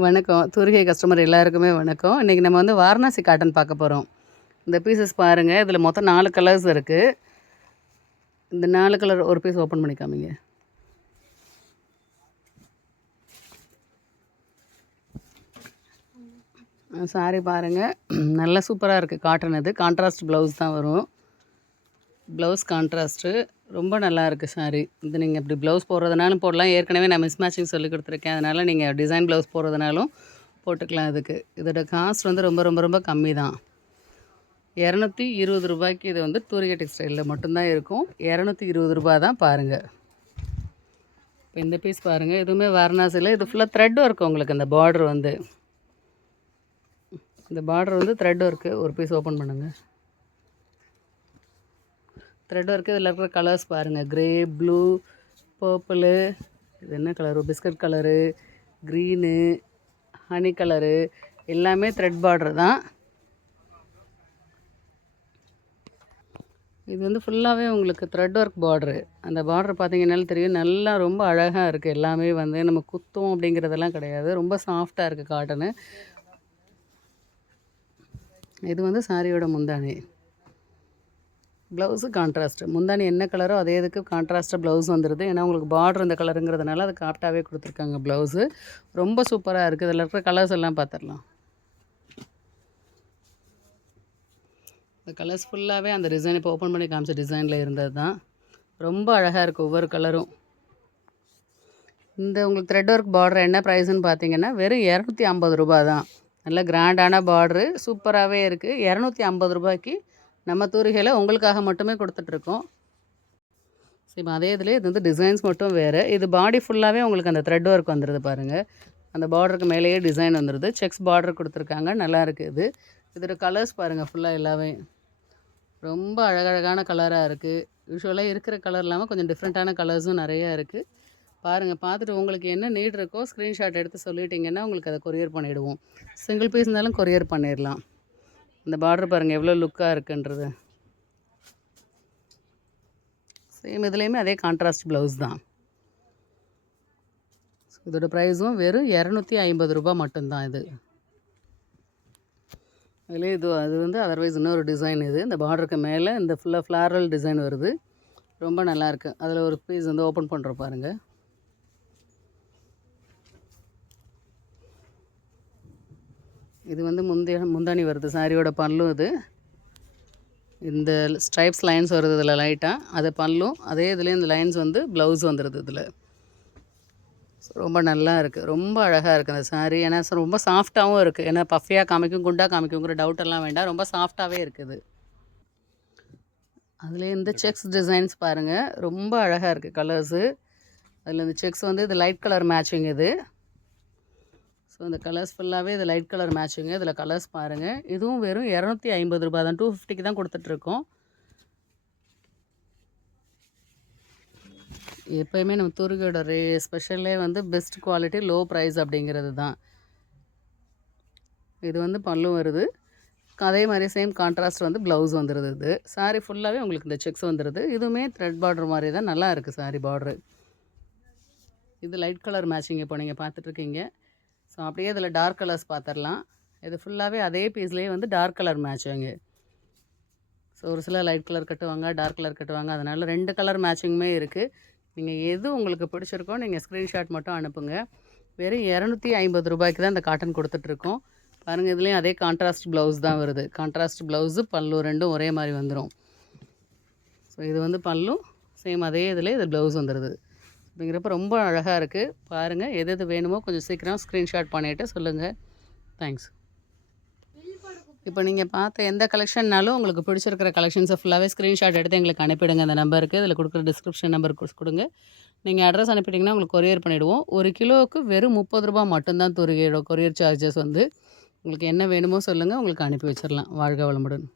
வணக்கம். தூரிகை கஸ்டமர் எல்லாருக்குமே வணக்கம். இன்றைக்கி நம்ம வந்து வாரணாசி காட்டன் பார்க்க போகிறோம் இந்த பீசஸ் பாருங்கள் இதில் மொத்தம் நாலு கலர்ஸ் இருக்குது இந்த நாலு கலர் ஒரு பீஸ் ஓப்பன் பண்ணி காமிங்க. சாரி பாருங்கள் நல்லா சூப்பராக இருக்குது காட்டன் இது. கான்ட்ராஸ்ட் ப்ளவுஸ் தான் வரும். ப்ளவுஸ் கான்ட்ராஸ்ட்டு ரொம்ப நல்லா இருக்குது சாரி இது நீங்கள் இப்படி ப்ளவுஸ் போடுறதுனாலும் போடலாம். ஏற்கனவே நான் மிஸ் மேட்சிங் சொல்லி கொடுத்துருக்கேன். அதனால் நீங்கள் டிசைன் ப்ளவுஸ் போடுறதுனாலும் போட்டுக்கலாம் அதுக்கு இதோட காஸ்ட் வந்து ரொம்ப ரொம்ப ரொம்ப கம்மி தான் இரநூத்தி இருபது ரூபாய்க்கு இது வந்து தூரிகை டெக்ஸ்டைலில் மட்டும்தான் இருக்கும். இரநூத்தி இருபது ரூபா தான் பாருங்கள் இப்போ இந்த பீஸ் பாருங்கள் எதுவுமே வாரணாசியில் இது ஃபுல்லாக த்ரெட் ஒர்க்கு உங்களுக்கு. இந்த பார்டர் வந்து. இந்த பார்டர் வந்து த்ரெட் ஒர்க்கு ஒரு பீஸ் ஓப்பன் பண்ணுங்கள் த்ரெட் ஒர்க்கு இதில் இருக்கிற கலர்ஸ் பாருங்கள் க்ரே ப்ளூ பர்பிளு இது என்ன colour biscuit colour green honey colour எல்லாமே த்ரெட் பார்டர் தான். இது வந்து ஃபுல்லாகவே உங்களுக்கு த்ரெட் ஒர்க் பார்ட்ரு அந்த பார்டர் பார்த்தீங்கன்னாலும் தெரியும். நல்லா ரொம்ப அழகாக இருக்குது எல்லாமே வந்து நம்ம குத்தோம் அப்படிங்கிறதெல்லாம் கிடையாது. ரொம்ப சாஃப்டாக இருக்குது காட்டனு இது வந்து சாரியோட முந்தானி. ப்ளவுஸு கான்ட்ராஸ்ட்டு முந்தானி என்ன கலரோ அதே இதுக்கு கான்ட்ராஸ்ட்டாக ப்ளவுஸ் வந்துடுது ஏன்னா உங்களுக்கு பார்டர் இந்த கலருங்கிறதுனால அது கரெக்டாகவே கொடுத்துருக்காங்க ப்ளவுஸு ரொம்ப சூப்பராக இருக்குது இதில் இருக்கிற கலர்ஸ் எல்லாம் பார்த்துடலாம் இந்த கலர்ஸ் ஃபுல்லாகவே அந்த டிசைன் இப்போ ஓப்பன் பண்ணி காமிச்ச டிசைனில் இருந்தது தான் ரொம்ப அழகாக இருக்குது ஒவ்வொரு கலரும் இந்த உங்களுக்கு த்ரெட் ஒர்க் பார்டர் என்ன ப்ரைஸ்ன்னு பார்த்தீங்கன்னா வெறும் இரநூத்தி ஐம்பது ரூபா தான் நல்ல கிராண்டான பார்டரு சூப்பராகவே இருக்குது இரநூத்தி ஐம்பது ரூபாய்க்கு நம்ம தூரிகையில் உங்களுக்காக மட்டுமே கொடுத்துட்ருக்கோம். சரி அதே இதில் இது வந்து டிசைன்ஸ் மட்டும் வேறு. இது பாடி ஃபுல்லாகவே உங்களுக்கு அந்த த்ரெட் ஒர்க் வந்துடுது பாருங்கள் அந்த பார்டருக்கு மேலேயே டிசைன் வந்துடுது செக்ஸ் பார்டர் கொடுத்துருக்காங்க. நல்லா இருக்குது இது. இதோட கலர்ஸ் பாருங்கள் ஃபுல்லாக எல்லாமே. ரொம்ப அழகழகான கலராக இருக்குது யூஸ்வலாக இருக்கிற கலர் இல்லாமல் கொஞ்சம் டிஃப்ரெண்ட்டான கலர்ஸும் நிறையா இருக்குது பாருங்கள் பார்த்துட்டு உங்களுக்கு என்ன நீட் இருக்கோ ஸ்க்ரீன்ஷாட் எடுத்து சொல்லிட்டிங்கன்னா உங்களுக்கு அதை கொரியர் பண்ணிவிடுவோம் சிங்கிள் பீஸ் இருந்தாலும் கொரியர் பண்ணிடலாம். இந்த பார்டர் பாருங்கள் எவ்வளோ லுக்காக இருக்குன்றது. சேம் இதுலேயுமே அதே கான்ட்ராஸ்ட் ப்ளவுஸ் தான். இதோட ப்ரைஸும் வெறும் இரநூத்தி ஐம்பது ரூபா மட்டும்தான் இது. அதுலேயே இது அது வந்து அதர்வைஸ் இன்னொரு டிசைன் இது. இந்த பார்டருக்கு மேலே இந்த ஃபுல்லாக ஃப்ளாரல் டிசைன் வருது. ரொம்ப நல்லாயிருக்கு அதில் ஒரு பீஸ் வந்து ஓப்பன் பண்ணுற பாருங்கள் இது வந்து முந்தைய முந்தானி வருது. சாரியோட பல்லும் இது. இந்த ஸ்ட்ரைப்ஸ் லைன்ஸ் வருது இதில் லைட்டாக அது பல்லும் அதே இதுலேயும் இந்த லைன்ஸ் வந்து ப்ளவுஸ் வந்துடுது இதில். ரொம்ப நல்லா இருக்குது ரொம்ப அழகாக இருக்குது அந்த சாரீ ஏன்னா ரொம்ப சாஃப்டாகவும் இருக்குது ஏன்னா பஃபியாக காமிக்கும் குண்டாக காமிக்குங்கிற டவுட் எல்லாம் வேண்டாம். ரொம்ப சாஃப்டாகவே இருக்குது அதில் இந்த செக்ஸ் டிசைன்ஸ் பாருங்கள் ரொம்ப அழகாக இருக்குது கலர்ஸு அதில் இந்த செக்ஸ் வந்து இது லைட் கலர் மேட்சிங் இது. ஸோ இந்த கலர்ஸ் ஃபுல்லாகவே இது லைட் கலர் மேட்சிங்கு இதில் கலர்ஸ் பாருங்கள் இதுவும் வெறும் இரநூத்தி ஐம்பது ரூபா தான். டூ ஃபிஃப்டிக்கு தான் கொடுத்துட்ருக்கோம். எப்போயுமே நம்ம துருகியோட ரே ஸ்பெஷல்லே வந்து பெஸ்ட் குவாலிட்டி லோ ப்ரைஸ் அப்படிங்கிறது தான். இது வந்து பல்லு வருது. அதே மாதிரி சேம் கான்ட்ராஸ்ட் வந்து ப்ளவுஸ் வந்துடுது இது. சாரீ ஃபுல்லாகவே உங்களுக்கு இந்த செக்ஸ் வந்துடுது இதுவுமே த்ரெட் பார்டர் மாதிரி தான். நல்லா இருக்குது சாரீ பார்ட்ரு இது லைட் கலர் மேட்சிங் இப்போ நீங்கள் பார்த்துட்ருக்கீங்க. ஸோ அப்படியே இதில் டார்க் கலர்ஸ் பார்த்துடலாம் இது ஃபுல்லாகவே அதே பீஸ்லேயே வந்து டார்க் கலர் மேட்சிங்க ஸோ ஒரு சில லைட் கலர் கட்டுவாங்க டார்க் கலர் கட்டுவாங்க. அதனால் ரெண்டு கலர் மேட்சிங்குமே இருக்குது நீங்கள் எது உங்களுக்கு பிடிச்சிருக்கோ நீங்கள் ஸ்க்ரீன்ஷாட் மட்டும் அனுப்புங்க. வெறும் இரநூத்தி ஐம்பது ரூபாய்க்கு தான் இந்த காட்டன் கொடுத்துட்ருக்கோம் பாருங்கள் இதுலேயும் அதே கான்ட்ராஸ்ட் ப்ளவுஸ் தான் வருது. கான்ட்ராஸ்ட் ப்ளவுஸு பல்லு ரெண்டும் ஒரே மாதிரி வந்துடும் ஸோ இது வந்து பல்லும் சேம் அதே இதில் இது ப்ளவுஸ் வந்துடுது அப்படிங்கிறப்ப ரொம்ப அழகாக இருக்குது பாருங்கள் எது எது வேணுமோ கொஞ்சம் சீக்கிரம் ஸ்க்ரீன்ஷாட் பண்ணிவிட்டு சொல்லுங்கள் தேங்க்ஸ் இப்போ நீங்கள் பார்த்த எந்த கலெக்ஷன்னாலும் உங்களுக்கு பிடிச்சிருக்கிற கலெக்ஷன்ஸை ஃபுல்லாகவே ஸ்க்ரீன்ஷாட் எடுத்து எங்களுக்கு அனுப்பிடுங்க. அந்த நம்பருக்கு இதில் கொடுக்குற டிஸ்கிரிப்ஷன் நம்பர் கொடுங்க. நீங்கள் அட்ரஸ் அனுப்பிட்டிங்கன்னா உங்களுக்கு கொரியர் பண்ணிவிடுவோம் ஒரு கிலோவுக்கு வெறும் முப்பது ரூபா மட்டும்தான் துருகையோட கொரியர் சார்ஜஸ் வந்து. உங்களுக்கு என்ன வேணுமோ சொல்லுங்கள் உங்களுக்கு அனுப்பி வச்சிடலாம். வாழ்க வளமுடன்.